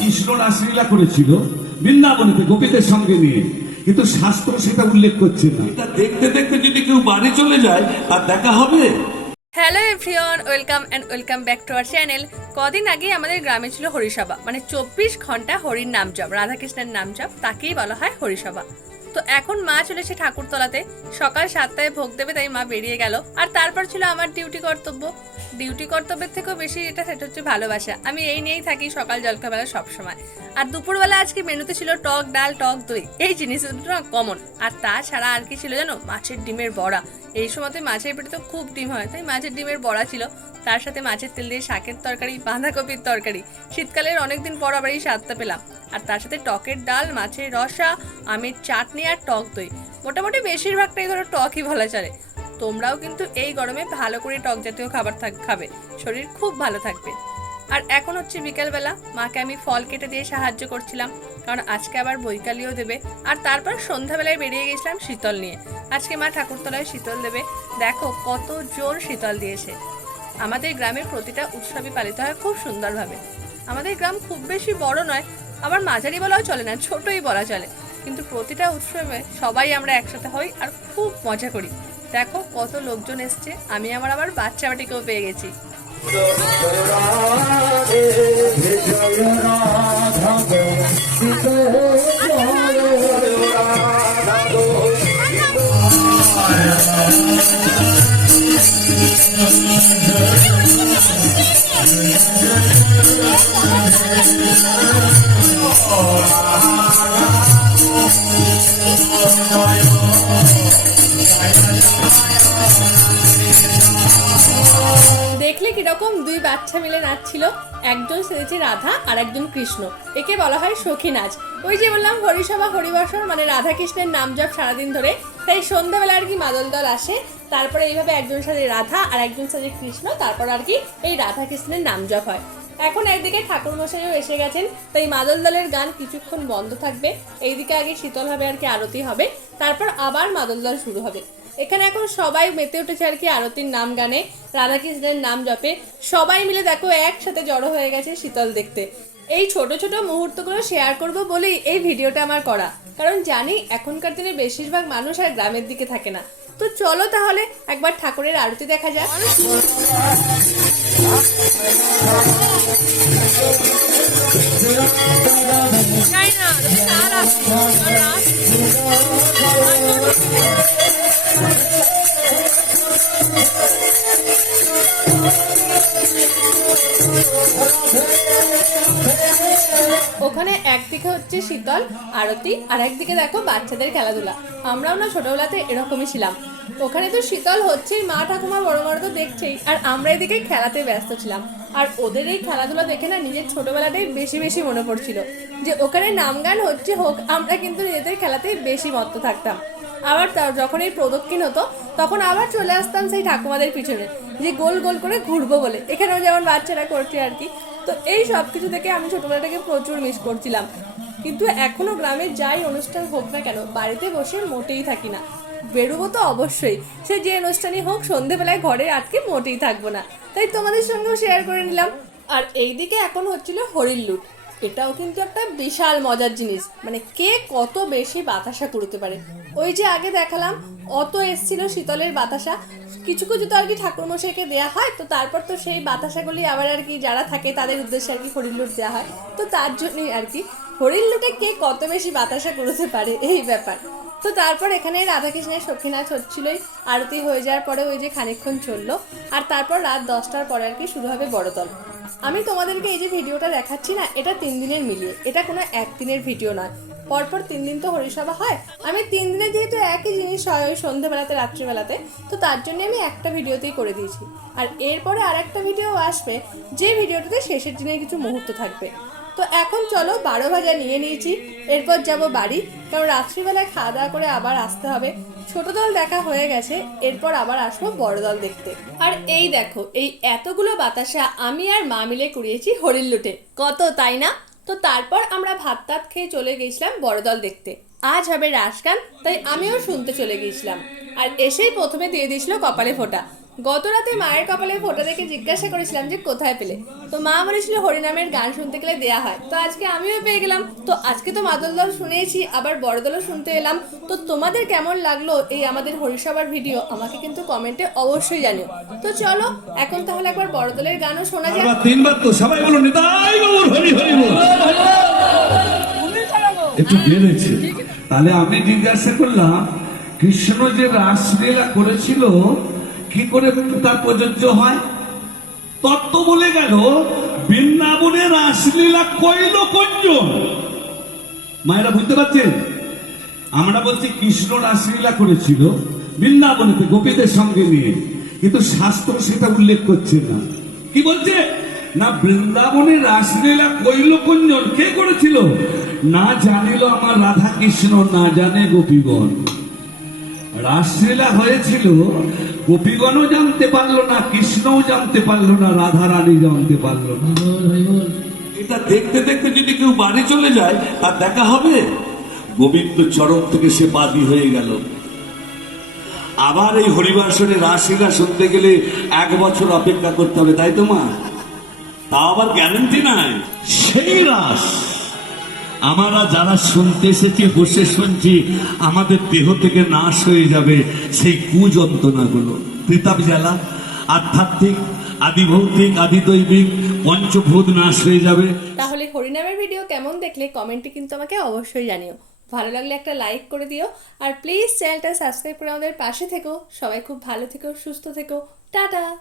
কৃষ্ণ রাসলীলা করেছিল বৃন্দাবনেতে গোপীদের সঙ্গে নিয়ে। কিন্তু শাস্ত্র সেটা উল্লেখ করছে না। এটা দেখতে দেখতে যদি কেউ বাড়ি চলে যায় আর দেখা হবে। Hello everyone welcome and welcome back to our channel কদিন আগে আমাদের গ্রামে ছিল হরিসভা মানে চব্বিশ ঘণ্টা হরির নাম জপ রাধাকৃষ্ণের নাম জপ তাকেই বলা হয় হরিসভা। তো এখন মা চলেছে ঠাকুরতলাতে। সকাল সাতটায় ভোগ দেবে, তাই মা বেরিয়ে গেল। আর তারপর ছিল আমার ডিউটি কর্তব্য। ডিউটি কর্তব্যের থেকেও বেশি এটা সেটা হচ্ছে ভালোবাসা। আমি এই নিয়েই থাকি সকাল জলখাবেলা সবসময় আর দুপুরবেলা আজকে মেনুতে ছিল টক ডাল, টক দই। এই জিনিস কমন আর তাছাড়া আর কি ছিল জানো? মাছের ডিমের বড়া। এই সময়তে মাছের পেটে তো খুব ডিম হয়, তাই মাছের ডিমের বড়া ছিল। তার সাথে মাছের তেল দিয়ে শাকের তরকারি, বাঁধাকপির তরকারি। শীতকালের অনেকদিন পর আবার এই স্বাদটা পেলাম। আর তার সাথে টকের ডাল, মাছের রসা, আমের চাটনি আর টক দই। মোটামুটি বেশিরভাগটাই ধরো টকই বলা চলে। তোমরাও কিন্তু এই গরমে ভালো করে টক জাতীয় খাবার খাবে। শরীর খুব ভালো থাকবে। আর এখন হচ্ছে বিকালবেলা। মাকে আমি ফল কেটে দিয়ে সাহায্য করছিলাম। কারণ আজকে আবার বৈকালিও দেবে। আর তারপর সন্ধ্যাবেলায় বেরিয়ে গেছিলাম শীতল নিয়ে। আজকে মা ঠাকুরতলায় শীতল দেবে। দেখো কত জোর শীতল দিয়েছে। আমাদের গ্রামের প্রতিটা উৎসবই পালিত হয় খুব সুন্দরভাবে। আমাদের গ্রাম খুব বেশি বড় নয় আবার মাঝারি বলাও চলে না, ছোটই বলা চলে। কিন্তু প্রতিটা উৎসবে সবাই আমরা একসাথে হই আর খুব মজা করি। দেখো কত লোকজন এসছে, আমি আমার আবার বাচ্চা বাটিকেও পেয়ে গেছি। দেখলে কীরকম দুই বাচ্চা মিলে নাচছিল, একজন সেজেছে রাধা আর একজন কৃষ্ণ। একে বলা হয় সখী নাচ ওই যে বললাম, হরিসভা হরিবাসর মানে রাধা কৃষ্ণের নাম জপ সারাদিন ধরে। তাই সন্ধ্যাবেলা আর কি মাদল দল আসে। তারপরে এইভাবে একজন সাথে রাধা আর একজন সাথে কৃষ্ণ। তারপর আর কি এই রাধা কৃষ্ণের নাম জপ হয়। এখন একদিকে ঠাকুর মশাইও এসে গেছেন, তাই মাদল দলের গান কিছুক্ষণ বন্ধ থাকবে। এইদিকে আগে শীতল হবে আর কি আরতি হবে, তারপর আবার মাদল দল শুরু হবে। এখানে এখন সবাই মেতে উঠেছে আর কি আরতির নাম গানে, রাধাকৃষ্ণের নাম জপে। সবাই মিলে দেখো একসাথে জড়ো হয়ে গেছে শীতল দেখতে। এই ছোট ছোট মুহূর্তগুলো শেয়ার করব বলেই এই ভিডিওটা আমার করা। কারণ জানি এখনকার দিনে বেশিরভাগ মানুষ আর গ্রামের দিকে থাকে না। তো চলো তাহলে একবার ঠাকুরের আরতি দেখা যাক। ওখানে একদিকে হচ্ছে শীতল আরতি আর একদিকে দেখো বাচ্চাদের খেলাধুলা। আমরাও না ছোটবেলাতে এরকমই ছিলাম। ওখানে তো শীতল হচ্ছেই, মা ঠাকুমা বড় বড় তো দেখছেই। আর আমরা এদিকে খেলাতে ব্যস্ত ছিলাম। আর ওদের এই খেলাধুলা দেখে না নিজের ছোটবেলাটাই বেশি বেশি মনে পড়ছিল। যে ওখানে নাম গান হচ্ছে হোক, আমরা কিন্তু নিজেদের খেলাতেই বেশি মত্ত থাকতাম। আবার যখন এই প্রদক্ষিণ হতো, তখন আবার চলে আসতাম সেই ঠাকুমাদের পিছনে, যে গোল গোল করে ঘুরবো বলে। এখানেও যেমন বাচ্চারা করছে আর কি। তো এই সব কিছু থেকে আমি ছোটবেলাটাকে প্রচুর মিস করছিলাম। কিন্তু এখনও গ্রামে যাই, অনুষ্ঠান হোক না কেন, বাড়িতে বসে মোটেই থাকি না। বেরোবো তো অবশ্যই। সে যে অনুষ্ঠানই হোক, সন্ধেবেলায় ঘরে আটকে মোটেই থাকব না। তাই তোমাদের সঙ্গেও শেয়ার করে নিলাম। আর এইদিকে এখন হচ্ছিল হরির লুট। এটাও কিন্তু একটা বিশাল মজার জিনিস। মানে কে কত বেশি বাতাসা কুড়তে পারে? ওই যে আগে দেখালাম, অত এসছিল শীতলের বাতাসা। কিছু কিছু তো আর কি ঠাকুরমশাইকে দেওয়া হয়, তো তারপর তো সেই বাতাসাগুলি আবার আর কি যারা থাকে, তাদের উদ্দেশ্যে আর কি হরির লুট দেওয়া হয়। তো তার জন্যই আর কি। হরির লুটে কে কত বেশি বাতাসা কুড়তে পারে? এই ব্যাপার। তো তারপর এখানে রাধাকৃষ্ণের সখী নাচ হচ্ছিলই। আরতি হয়ে যাওয়ার পরে ওই যে খানিকক্ষণ চলল। আর তারপর রাত দশটার পরে আর কি শুরু হবে বড়দল আমি তোমাদেরকে এই যে ভিডিওটা দেখাচ্ছি না, এটা তিন দিনের মিলিয়ে। এটা কোনো একদিনের ভিডিও নয়। পরপর তিন দিন তো হরিসভা হয়। আমি তিন দিনে যেহেতু একই জিনিস হয় ওই সন্ধ্যেবেলাতে রাত্রিবেলাতে, তো তার জন্য আমি একটা ভিডিওতেই করে দিয়েছি। আর এরপরে আর একটা ভিডিও আসবে, যে ভিডিওটাতে শেষের দিনে কিছু মুহূর্ত থাকবে। তো এখন চলো বারো ভাজা নিয়ে নিয়েছি। এরপর যাব বাড়ি, কারণ রাত্রিবেলায় খাওয়া দাওয়া করে আবার আসতে হবে। ছোট দল দেখা হয়ে গেছে, এরপর আবার আসব বড় দল দেখতে। আর এই দেখো, এই এতগুলো বাতাসা আমি আর মা মিলে কুড়িয়েছি হরিল লুটে। কত, তাই না? তো তারপর আমরা ভাত টাত খেয়ে চলে গেছিলাম বড় দল দেখতে। আজ হবে রাস গান তাই আমিও শুনতে চলে গিয়েছিলাম। আর এসেই প্রথমে দিয়ে দিয়েছিল কপালে ফোঁটা। গত রাতে মায়ের কপালে ফোটো দেখে জিজ্ঞাসা করেছিলাম যে কোথায় পেলে। তো মা বলেছিল হরিনামের গান শুনতে গেলে দেয়া হয়। তো আজকে আমিও পেয়ে গেলাম। তো আজকে তো মাদল দল শুনেছি, আবার বড় দলও শুনতে এলাম। তো তোমাদের কেমন লাগল এই আমাদের হরিসভার ভিডিও? আমাকে কিন্তু কমেন্টে অবশ্যই জানিও। তো চলো, এখন তাহলে একবার বড় দলের গানও শোনা যাক। তিনবার তো সবাই বলো বাবুর হরি হরি একটু বেড়েছে। তাহলে আমি জিজ্ঞাসা করলাম, কৃষ্ণ যে রাসলীলা করেছিল কি করে তার প্রযোজ্য হয়? তত্ত্ব বলে গেল বৃন্দাবনে রাসলীলা কইল কঞ্জন মায়েরা বুঝতে পারছেন? আমরা বলছি কৃষ্ণ রাসলীলা করেছিল বৃন্দাবনেতে গোপীদের সঙ্গে নিয়ে, কিন্তু শাস্ত্র সেটা উল্লেখ করছে না। কি বলছে? না বৃন্দাবনে রাসলীলা কইল কুঞ্জন কে করেছিল? না জানিল আমার রাধা কৃষ্ণ না জানে গোপীগণ। রাসলীলা হয়েছিল গোপীগণও জানতে পারল না কৃষ্ণও জানতে পারল না রাধা রানী জানতে পারল না। এটা দেখতে দেখতে যদি কেউ বাড়ি চলে যায় তার দেখা হবে। গোবিন্দ চরম থেকে সে বাদী হয়ে গেল। আবার এই হরিবাসনে রাসলীলা শুনতে গেলে এক বছর অপেক্ষা করতে হবে তাই তো মা? তা আবার গ্যারান্টি নাই। সেই রাস। আমরা যারা শুনতে এসেছি, বসে শুনছি, আমাদের দেহ থেকে নাশ হয়ে যাবে সেই কুযন্ত্রণাগুলো। প্রতাপ জ্বালা, আধ্যাত্মিক আদি ভৌতিক আদি দৈবিক পঞ্চভূত নাশ হয়ে যাবে। তাহলে হরিনামের ভিডিও কেমন দেখলে কমেন্টে কিন্তু আমাকে অবশ্যই জানিও। ভালো লাগলে একটা লাইক করে দিও, আর প্লিজ চ্যানেলটা সাবস্ক্রাইব করে আমাদের পাশে থেকো। সবাই খুব ভালো থেকো, সুস্থ থেকো। টাটা!